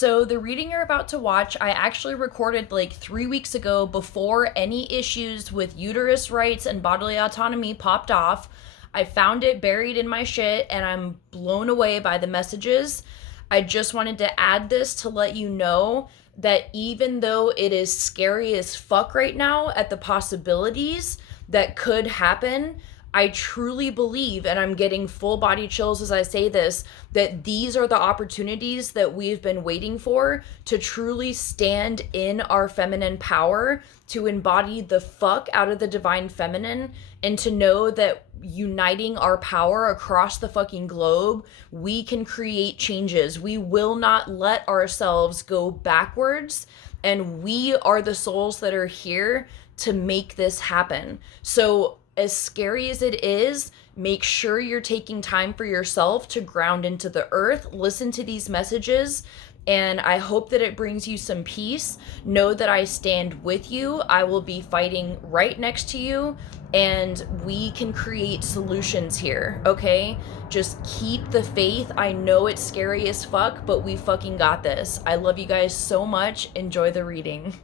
So the reading you're about to watch, I actually recorded like 3 weeks ago before any issues with uterus rights and bodily autonomy popped off. I found it buried in my shit and I'm blown away by the messages. I just wanted to add this to let you know that even though it is scary as fuck right now at the possibilities that could happen, I truly believe, and I'm getting full body chills as I say this, that these are the opportunities that we've been waiting for to truly stand in our feminine power, to embody the fuck out of the divine feminine, and to know that uniting our power across the fucking globe, we can create changes. We will not let ourselves go backwards, and we are the souls that are here to make this happen. So as scary as it is, make sure you're taking time for yourself to ground into the earth, listen to these messages, and I hope that it brings you some peace. Know that I stand with you. I will be fighting right next to you, and we can create solutions here, okay? Just keep the faith. I know it's scary as fuck, but we fucking got this. I love you guys so much. Enjoy the reading.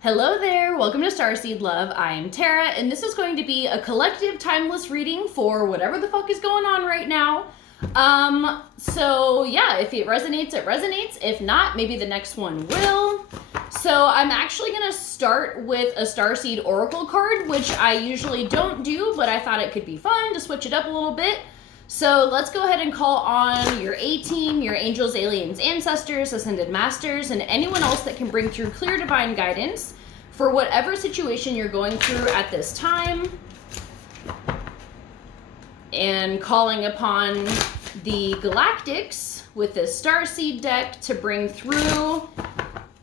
Hello there, welcome to Starseed Love. I'm Tara, and this is going to be a collective timeless reading for whatever the fuck is going on right now. So yeah, if it resonates, it resonates. If not, maybe the next one will. So I'm actually gonna start with a Starseed Oracle card, which I usually don't do, but I thought it could be fun to switch it up a little bit. So let's go ahead and call on your A-team, your angels, aliens, ancestors, ascended masters, and anyone else that can bring through clear divine guidance for whatever situation you're going through at this time. And calling upon the Galactics with this Starseed deck to bring through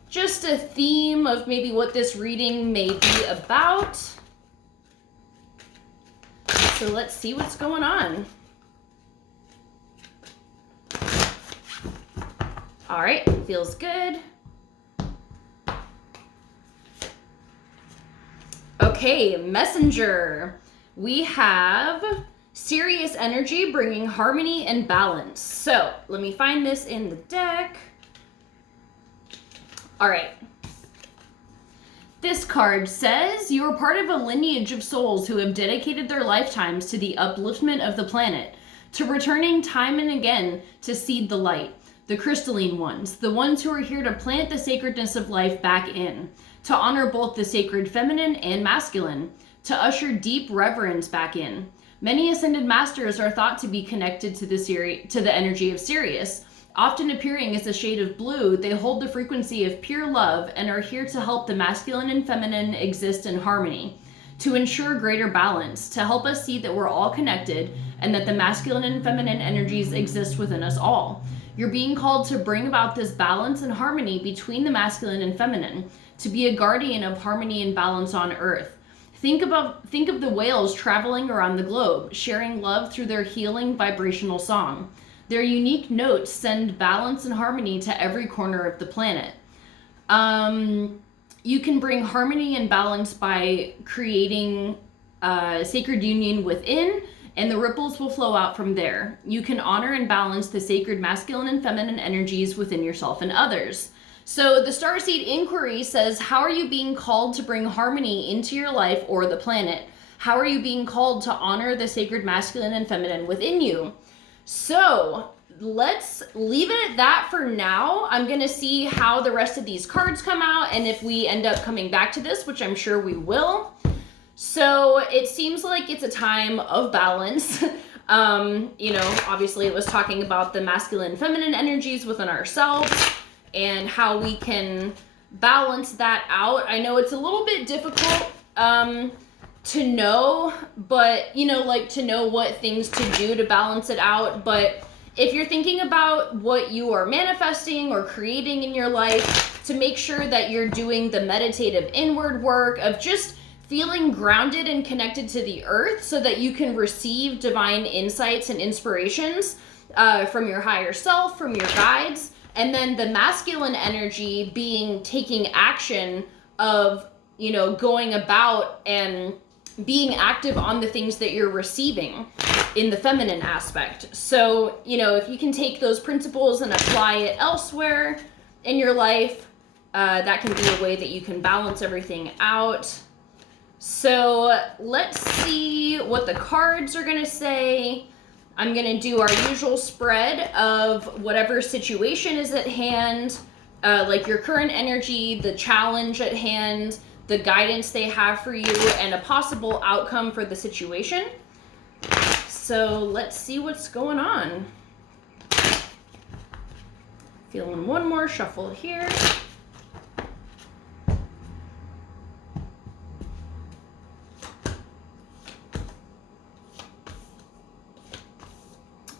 just a theme of maybe what this reading may be about. So let's see what's going on. All right, feels good. Okay, Messenger. We have Sirius energy bringing harmony and balance. So let me find this in the deck. All right. This card says, you are part of a lineage of souls who have dedicated their lifetimes to the upliftment of the planet, to returning time and again to seed the light. The crystalline ones, the ones who are here to plant the sacredness of life back in, to honor both the sacred feminine and masculine, to usher deep reverence back in. Many ascended masters are thought to be connected to the energy of Sirius. Often appearing as a shade of blue, they hold the frequency of pure love and are here to help the masculine and feminine exist in harmony, to ensure greater balance, to help us see that we're all connected and that the masculine and feminine energies exist within us all. You're being called to bring about this balance and harmony between the masculine and feminine, to be a guardian of harmony and balance on Earth. Think of the whales traveling around the globe, sharing love through their healing vibrational song. Their unique notes send balance and harmony to every corner of the planet. You can bring harmony and balance by creating sacred union within, and the ripples will flow out from there. You can honor and balance the sacred masculine and feminine energies within yourself and others. So the Starseed inquiry says, how are you being called to bring harmony into your life or the planet? How are you being called to honor the sacred masculine and feminine within you? So let's leave it at that for now. I'm going to see how the rest of these cards come out, and if we end up coming back to this, which I'm sure we will. So it seems like it's a time of balance. Obviously it was talking about the masculine and feminine energies within ourselves and how we can balance that out. I know it's a little bit difficult to know, but to know what things to do to balance it out. But if you're thinking about what you are manifesting or creating in your life, to make sure that you're doing the meditative inward work of just feeling grounded and connected to the earth so that you can receive divine insights and inspirations from your higher self, from your guides. And then the masculine energy being taking action of, going about and being active on the things that you're receiving in the feminine aspect. So, if you can take those principles and apply it elsewhere, in your life. That can be a way that you can balance everything out. So let's see what the cards are going to say. I'm going to do our usual spread of whatever situation is at hand, like your current energy, the challenge at hand, the guidance they have for you, and a possible outcome for the situation. So let's see what's going on. Feeling one more shuffle here.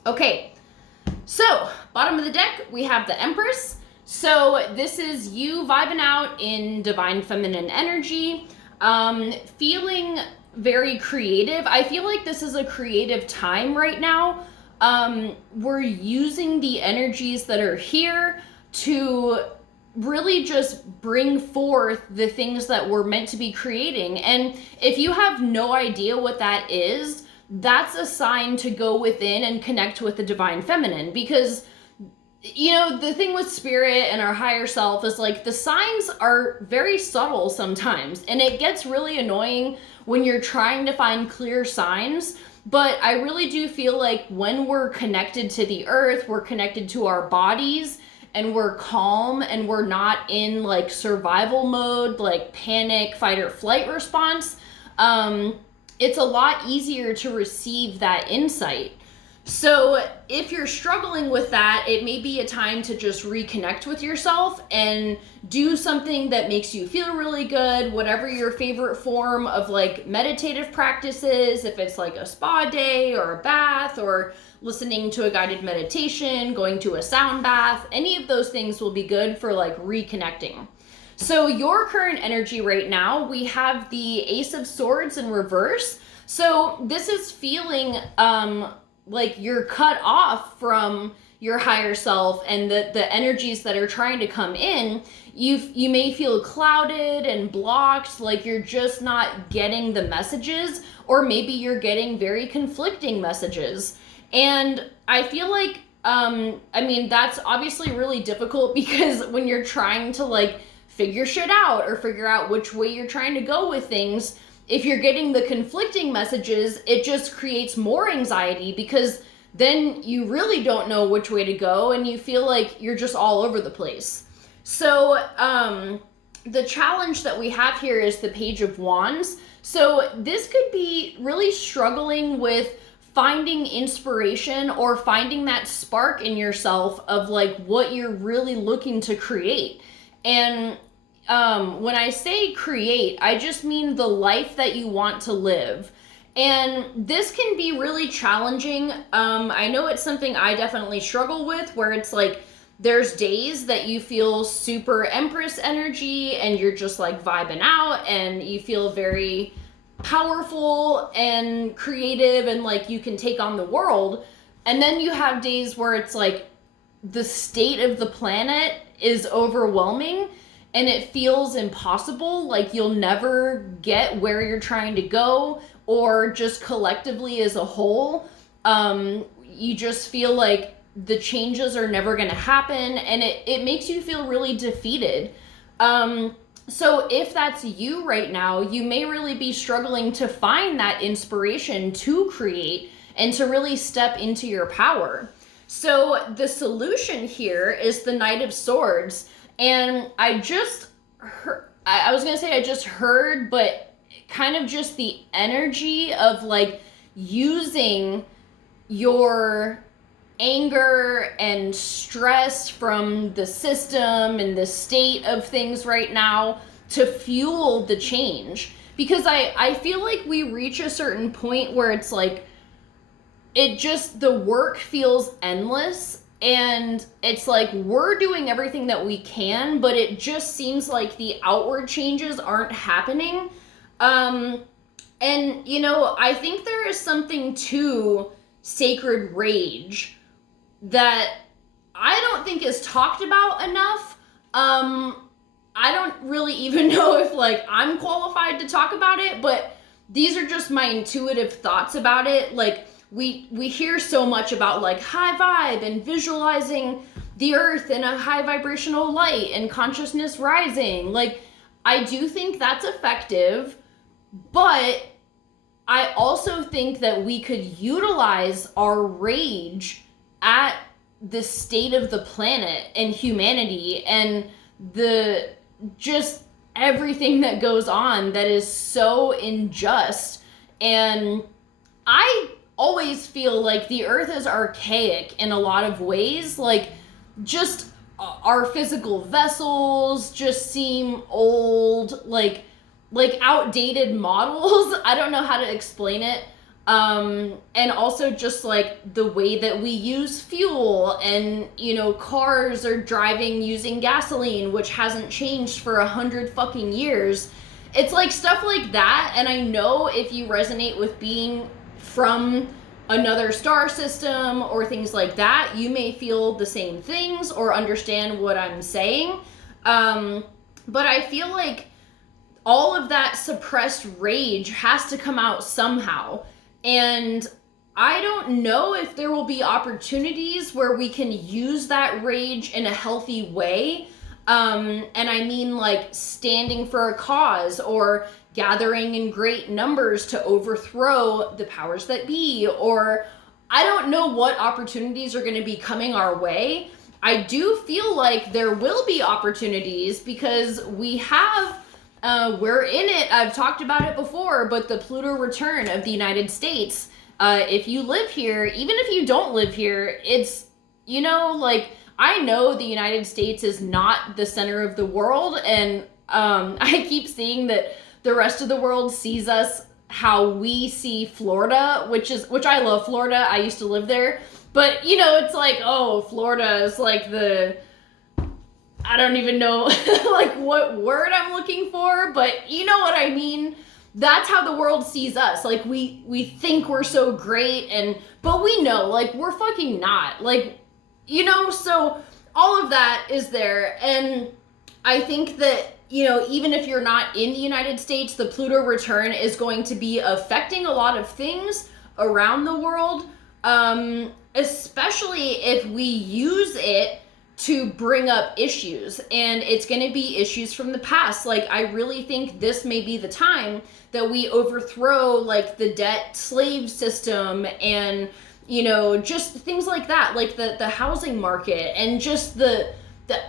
Okay, so bottom of the deck, we have the Empress. So this is you vibing out in divine feminine energy, feeling very creative. I feel like this is a creative time right now. We're using the energies that are here to really just bring forth the things that we're meant to be creating. And if you have no idea what that is, that's a sign to go within and connect with the divine feminine, because you know, the thing with spirit and our higher self is like the signs are very subtle sometimes, and it gets really annoying when you're trying to find clear signs. But I really do feel like when we're connected to the earth, we're connected to our bodies, and we're calm, and we're not in like survival mode, like panic, fight or flight response, it's a lot easier to receive that insight. So if you're struggling with that, it may be a time to just reconnect with yourself and do something that makes you feel really good, whatever your favorite form of like meditative practice is, if it's like a spa day or a bath or listening to a guided meditation, going to a sound bath, any of those things will be good for like reconnecting. So your current energy right now, we have the Ace of Swords in reverse. So this is feeling like you're cut off from your higher self and the energies that are trying to come in. You may feel clouded and blocked, like you're just not getting the messages, or maybe you're getting very conflicting messages. And I feel like, I mean, that's obviously really difficult, because when you're trying to like figure shit out or figure out which way you're trying to go with things, if you're getting the conflicting messages, it just creates more anxiety, because then you really don't know which way to go and you feel like you're just all over the place. So the challenge that we have here is the Page of Wands. So this could be really struggling with finding inspiration or finding that spark in yourself of like what you're really looking to create. And when I say create, I just mean the life that you want to live. And this can be really challenging. I know it's something I definitely struggle with, where it's like there's days that you feel super Empress energy and you're just like vibing out and you feel very powerful and creative and like you can take on the world. And then you have days where it's like the state of the planet is overwhelming and it feels impossible, like you'll never get where you're trying to go, or just collectively as a whole, you just feel like the changes are never going to happen, and it makes you feel really defeated. So if that's you right now, you may really be struggling to find that inspiration to create and to really step into your power. So the solution here is the Knight of Swords. And I just heard, I was going to say I just heard, but kind of just the energy of like using your anger and stress from the system and the state of things right now to fuel the change. Because I feel like we reach a certain point where it's like, it just, the work feels endless. And it's like we're doing everything that we can, but it just seems like the outward changes aren't happening. And, you know, I think there is something to sacred rage that I don't think is talked about enough. I don't really even know if like I'm qualified to talk about it, but these are just my intuitive thoughts about it. Like we hear so much about like high vibe and visualizing the earth in a high vibrational light and consciousness rising. Like, I do think that's effective, but I also think that we could utilize our rage at the state of the planet and humanity and the just everything that goes on that is so unjust. And I always feel like the earth is archaic in a lot of ways. Like, just our physical vessels just seem old, like outdated models. I don't know how to explain it. And also just like the way that we use fuel, and cars are driving using gasoline, which hasn't changed for 100 fucking years. It's like stuff like that. And I know if you resonate with being from another star system or things like that, you may feel the same things or understand what I'm saying. But I feel like all of that suppressed rage has to come out somehow. And I don't know if there will be opportunities where we can use that rage in a healthy way. And I mean like standing for a cause or gathering in great numbers to overthrow the powers that be, or I don't know what opportunities are going to be coming our way. I do feel like there will be opportunities because we have we're in it. I've talked about it before, but the Pluto return of the United States, if you live here, even if you don't live here, it's, like, I know the United States is not the center of the world, and I keep seeing that the rest of the world sees us how we see Florida, which I love Florida. I used to live there, but it's like, oh, Florida is like I don't even know like what word I'm looking for, but you know what I mean. That's how the world sees us. Like we think we're so great, but we know like we're fucking not. Like, so all of that is there. And I think that, even if you're not in the United States, the Pluto return is going to be affecting a lot of things around the world, especially if we use it to bring up issues, and it's going to be issues from the past. Like, I really think this may be the time that we overthrow like the debt slave system and, just things like that, like the housing market and just the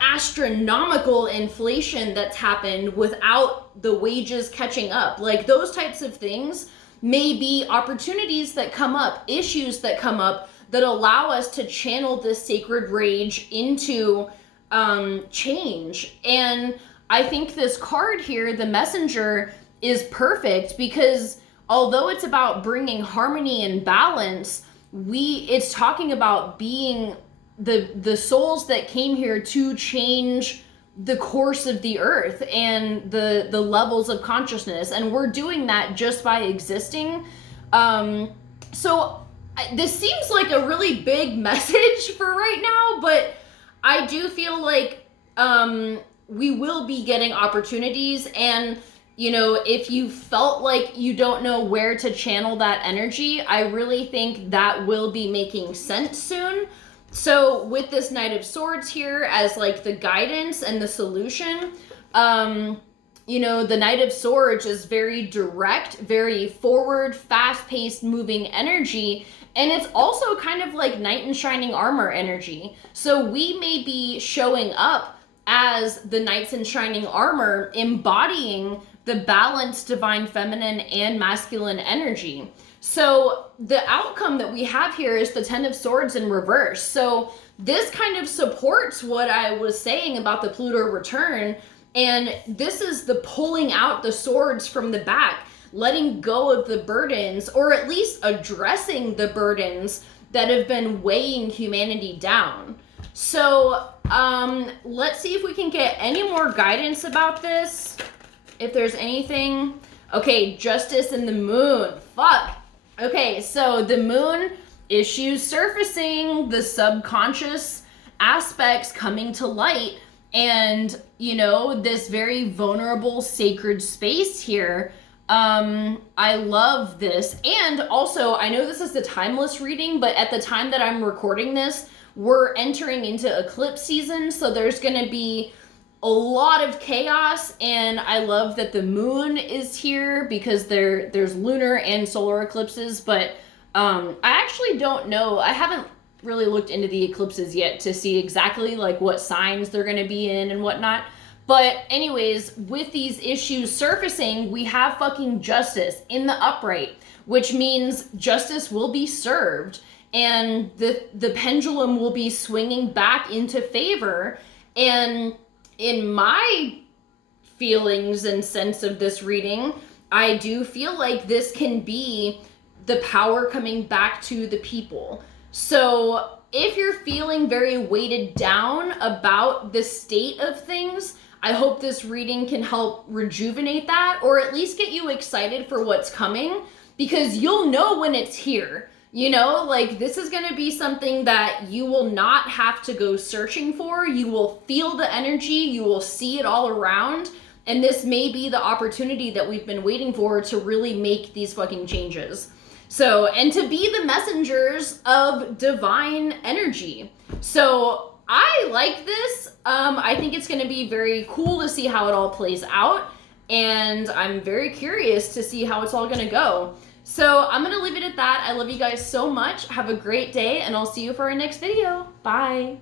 astronomical inflation that's happened without the wages catching up. Like, those types of things may be opportunities that come up, issues that come up that allow us to channel this sacred rage into change. And I think this card here, the Messenger, is perfect because although it's about bringing harmony and balance, it's talking about being the souls that came here to change the course of the earth and the levels of consciousness. And we're doing that just by existing. So this seems like a really big message for right now, but I do feel like we will be getting opportunities. And, if you felt like you don't know where to channel that energy, I really think that will be making sense soon. So with this Knight of Swords here as like the guidance and the solution, the Knight of Swords is very direct, very forward, fast-paced moving energy. And it's also kind of like knight in shining armor energy. So we may be showing up as the knights in shining armor, embodying the balanced divine feminine and masculine energy. So the outcome that we have here is the Ten of Swords in reverse. So this kind of supports what I was saying about the Pluto return. And this is the pulling out the swords from the back, letting go of the burdens, or at least addressing the burdens that have been weighing humanity down. So let's see if we can get any more guidance about this. If there's anything. Okay, Justice and the Moon. Fuck. Okay, so the Moon, issues surfacing, the subconscious aspects coming to light, and, this very vulnerable sacred space here. I love this. And also, I know this is the timeless reading, but at the time that I'm recording this, we're entering into eclipse season, so there's going to be a lot of chaos, and I love that the moon is here because there's lunar and solar eclipses, but I actually don't know. I haven't really looked into the eclipses yet to see exactly like what signs they're going to be in and whatnot. But anyways, with these issues surfacing, we have fucking justice in the upright, which means justice will be served, and the pendulum will be swinging back into favor. And in my feelings and sense of this reading, I do feel like this can be the power coming back to the people. So if you're feeling very weighted down about the state of things, I hope this reading can help rejuvenate that, or at least get you excited for what's coming, because you'll know when it's here. You know, like, this is going to be something that you will not have to go searching for. You will feel the energy. You will see it all around. And this may be the opportunity that we've been waiting for to really make these fucking changes. So, and to be the messengers of divine energy. So, I like this. I think it's going to be very cool to see how it all plays out. And I'm very curious to see how it's all going to go. So I'm going to leave it at that. I love you guys so much. Have a great day, and I'll see you for our next video. Bye.